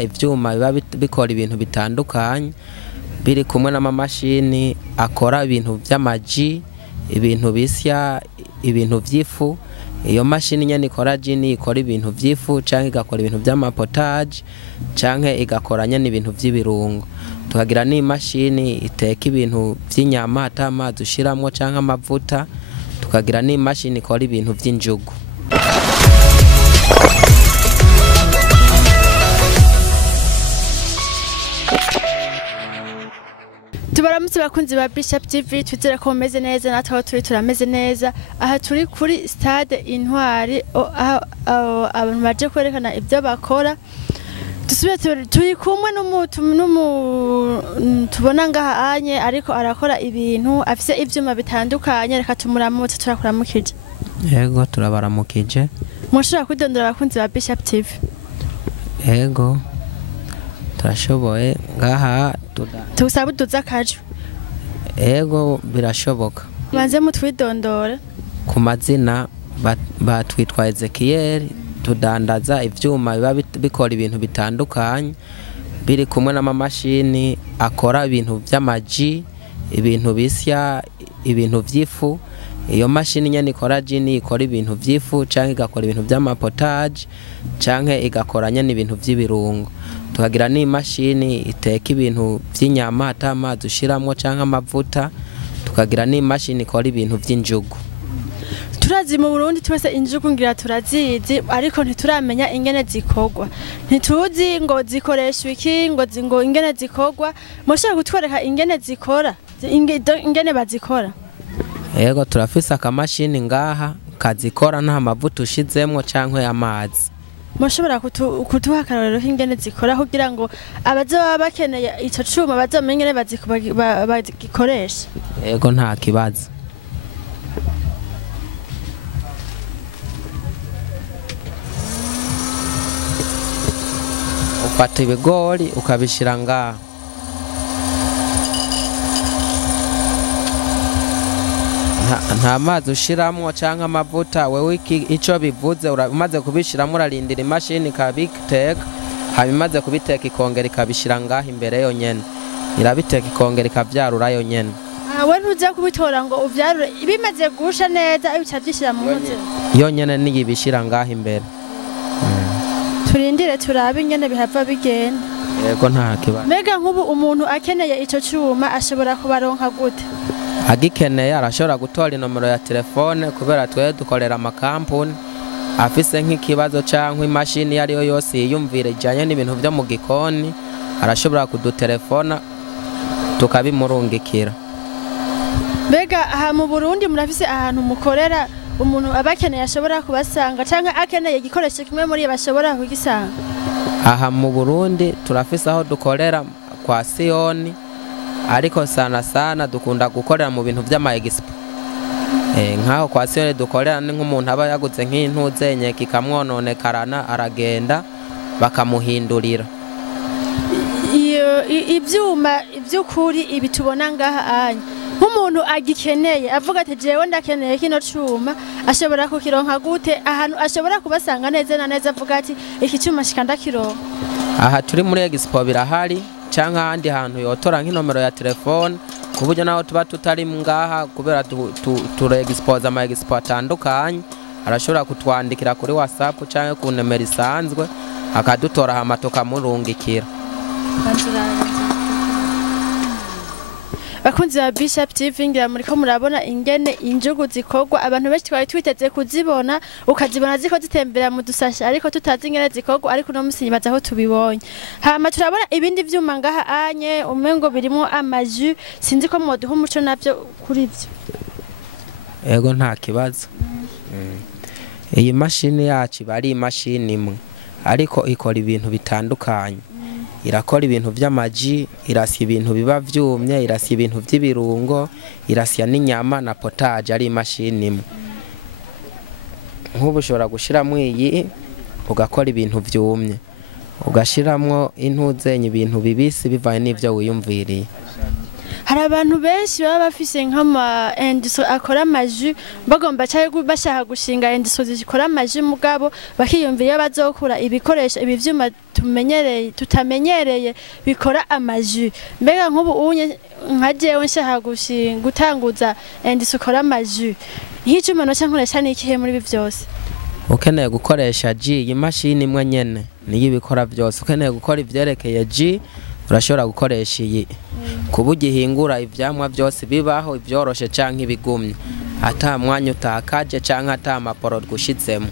ivyuma biba bikora ibintu bitandukanye biri kumwe n'amamashini akora ibintu vy'amaji, ibintu bisya, ibintu vy'ifu. Iyo mashini nyene ikora jini ikora ibintu vy'ifu canke igakora ibintu vy'amapotage canke igakora nyene ibintu vy'ibirungo. Tukagira n'imashini iteka ibintu vy'inyama ata amazi ushiramwo canke amavuta. Tukagira n'imashini ikora ibintu vy'injugu. Tubaramutse bakunzi ba Bishop TV, twizera ko mumeze neza natwe aho turi turameze neza. Aha turi kuri stade Intwari abantu baje kwerekana ibyo bakora. Dusubire turi kumwe tubona ngaha anye ariko arakora ibintu afise ivyuma bitandukanye. Reka tumuramutse turakuramukije. Yego turabaramukije. Mushobora kudondora abakunzi ba Bishop TV. Yego turashoboye ngaha tugusaba uduza akaje. Yego birashoboka. Banze mutwidondora. Ku mazina batwitwa Ezekiel, tudandaza ivyuma biba bikora ibintu bitandukanye biri kumwe n'amamashini akora ibintu vy'amaji, ibintu bisya, ibintu vy'ifu. Iyo mashini nyene ikora jini ikora ibintu vy'ifu canke igakora ibintu vy'amapotage canke igakora nyene ibintu vy'ibirungo. Tukagira n'imashini iteka ibintu vy'inyama ata amazi ushiramwo canke amavuta. Tukagira n'imashini ikora ibintu vy'injugu. Turazi mu Burundi twese injugu ngira turazizi ariko ntituramenya ingene zikorwa. Ntituzi ngo zikoreshwa iki ngo ingene zikorwa. Mushaka gutwereka ingene zikora, ingene bazikora. Yego turafise akamashini ngaha kazikora nta mavuta ushizemwo canke amazi. Mushobora kuduha akarorero ingene zikora kugira ngo abazoba bakeneye ico cuma bazamenye ingene bagikoresha. Yego nta kibazo. Ufata ibigori ukabishira ngaha. Nta mazi ushiramwo canke amavuta. Wewe ico bivuze umaze kubishiramwo urarindira imashini kabiteka, hanyuma kubiteka ikongera ikabishira ngaha imbere yonyene. Irabiteka ikongera ikavyarura yonyene. We ntuza kubitora ngo uvyarure bimaze gusha neza ibica vyishira mu nkozi yonyene niyo ibishira ngaha imbere. Turindire turabe ingene bihava bigenda. Yego nta kibazo. Mbega nk'ubu umuntu akeneye ico cuma ashobora kubaronka gute? Agikeneye arashobora gutora inomero ya telefone kubera twe dukorera amakampuni. Afise nk'ikibazo canke imashini yari yo yose yiyumvira ijanye n'ibintu byo mu gikoni arashobora kudutelefona tukabimurungikira. Mbega aha mu Burundi murafise ahantu mukorera umuntu abakeneye ashobora kubasanga canke akeneye igikoresho kimwe muri bashobora kugisanga? Aha mu Burundi turafise aho dukorera kwa Sioni ariko sana dukunda gukorera mu bintu vy'ama expo. Nkaho kwa Sioni dukorera ni nk'umuntu aba yaguze nk'intuzenye kikamwononekarana aragenda bakamuhindurira. Ivyuma ivy'ukuri ibi tubona ngaha anye nk'umuntu agikeneye avuga ati jewe ndakeneye kino cuma ashobora kukironka gute? Ahantu ashobora kubasanga neza na neza avuga ati iki cuma shikanda kironka? Aha turi muri expo birahari canke ahandi hantu yotora nk'inomero ya telefone kuburyo naho tuba tutari ngaha kubera expose ama expo atandukanye arashobora kutwandikira kuri WhatsApp canke ku numero isanzwe akadutora hama tukamurungikira. Bakunzi ba Bishop TV ngira muri ko murabona ingene injugu zikorwa. Abantu benshi twari twiteze kuzibona ukazibona ziko zitembera mu dusashi ariko tutazi ingene zikorwa ariko no musinyi baza aho tubibonye. Hama turabona ibindi vyuma ngaha anye umengo birimo amaju sinzi ko moduha umuco navyo kuri ivyo. Yego nta kibazo. Iyi mashini yacu bari imashini imwe ariko ikora ibintu bitandukanye. Irakora ibintu vy'amaji, irasya ibintu biba vyumye, irasya ibintu vy'ibirungo, irasya n'inyama na potage ari imashini imwe. Nk'ubu ushobora gushiramwo iyi ugakora ibintu vyumye, ugashiramwo intuzenye ibintu bibisi bivanye n'ivyo wiyumviriye. hari abantu benshi baba bafise nk'ama industrie akora amaju bagomba cyane bashaka gushinga industrie zikora amaju mugabo bakiyumvira bazokura ibikoresho ibi vyuma tutamenyereye bikora amaji. Mbega nk'ubu unye nka jewe nshaka gutanguza ukora amaji. Nk'icuma no nkoresha n'ikihe muri ibi byose? Ukeneye gukoresha ji, imashini imwe nyene niyo ibikora byose. Ukeneye gukora ivyerekeye ji, urashobora gukoresha iyi kuburyo ihingura ivyamwa byose bibaho, ibyoroshe canke ibigumye, ata mwanya utakaje canke ata maporo gushitsemo.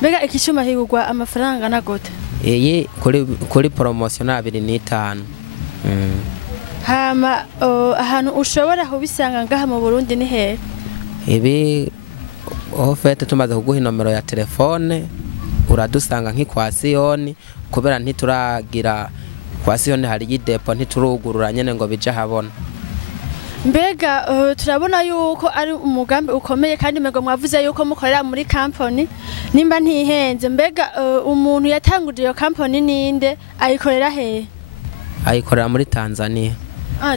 Mbega ikicuma higurwa amafaranga na gute? Iyi kuri promotion 25. Hama ahantu ushobora kubisanga ngaha mu Burundi ni he? Ibi ofete tumaze kuguha inomero ya telefone, uradusanga nk'ikwasiyoni, kubera ntituragira kwasiyoni hari yidepo ntiturugurura nyene ngo bija habona. Mbega turabona yuko ari umugambi ukomeye kandi mego mwavuze yuko mukorera muri company nimba ntihenze. Mbega umuntu yatanguje iyo company ninde, ayikorera he? Ayikorera muri Tanzania.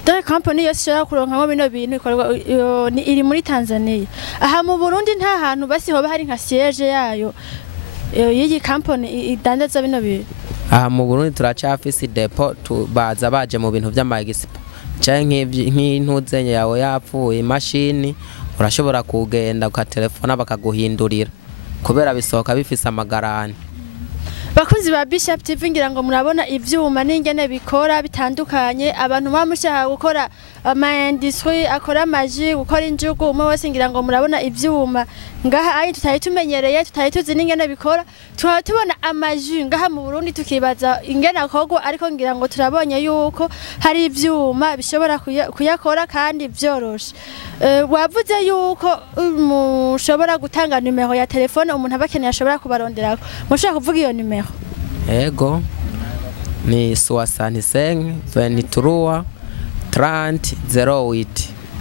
Dore company yose ishobora kuronkamwo bino bintu ikorwa iri muri Tanzania. Aha mu Burundi nta hantu basi hoba hari nka siège yayo iyi company idandaza bino bintu? Aha mu Burundi turacafise depo baza baje mu bintu vy'amagispo canke nk'intuzenye yawe yapfuye imashini, urashobora kugenda ukatelefona bakaguhindurira kubera bisohoka bifise amagarani. Bakunzi ba Bishop TV ngira ngo murabona ivyuma n'ingene bikora bitandukanye. Abantu bamushaka gukora ama-industrie akora amaji, gukora injugu, umwe wese ngira ngo murabona ivyuma ngaha ayi tutari tumenyereye, tutari tuzi n'ingene bikora. Tubona amaji ngaha mu Burundi tukibaza ingene akorwa, ariko ngira ngo turabonye yuko hari ivyuma bishobora kuyakora kandi vyoroshe. Wavuze yuko mushobora gutanga numero ya telefone umuntu abakeneye ashobora kubaronderako. Mushaka kuvuga iyo numero? Ego ni 65 23 30 08.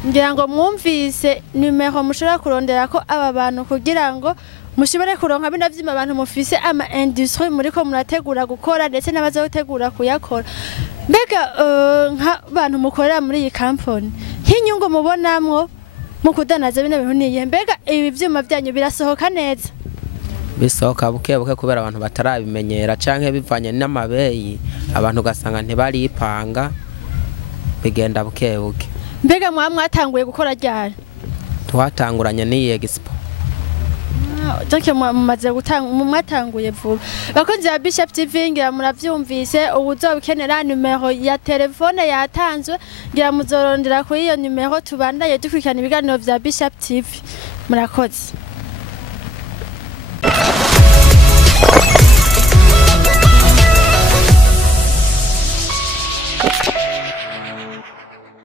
Ngira ngo mwumvise numero mushobora kuronderako aba bantu kugira ngo mushobore kuronka bino vyima abantu mufise ama industrie muriko murategura gukora ndetse n'abaza gutegura kuyakora. Mbega nk'abantu mukorera muri iyi company nk'inyungu mubonamwo mu kudanaza bino bintu niye? Mbega ibi vyuma vyanyu birasohoka neza? Bisohoka bukebuke kubera abantu batarabimenyera canke bivanye n'amabeyi, abantu gasanga ntibaripanga, bigenda bukebuke. Mbega mwatanguye gukora ryari? Twatanguranye n'iyi expo. Tanke mumaze mwatanguye vuba. Bakunzi ba Bishop TV ngira muravyumvise, ubuzobukenera numero ya telefone yatanzwe, ngira muzorondera kuri iyo numero tubandaye dukurikirana ibiganiro vya Bishop TV. Murakoze.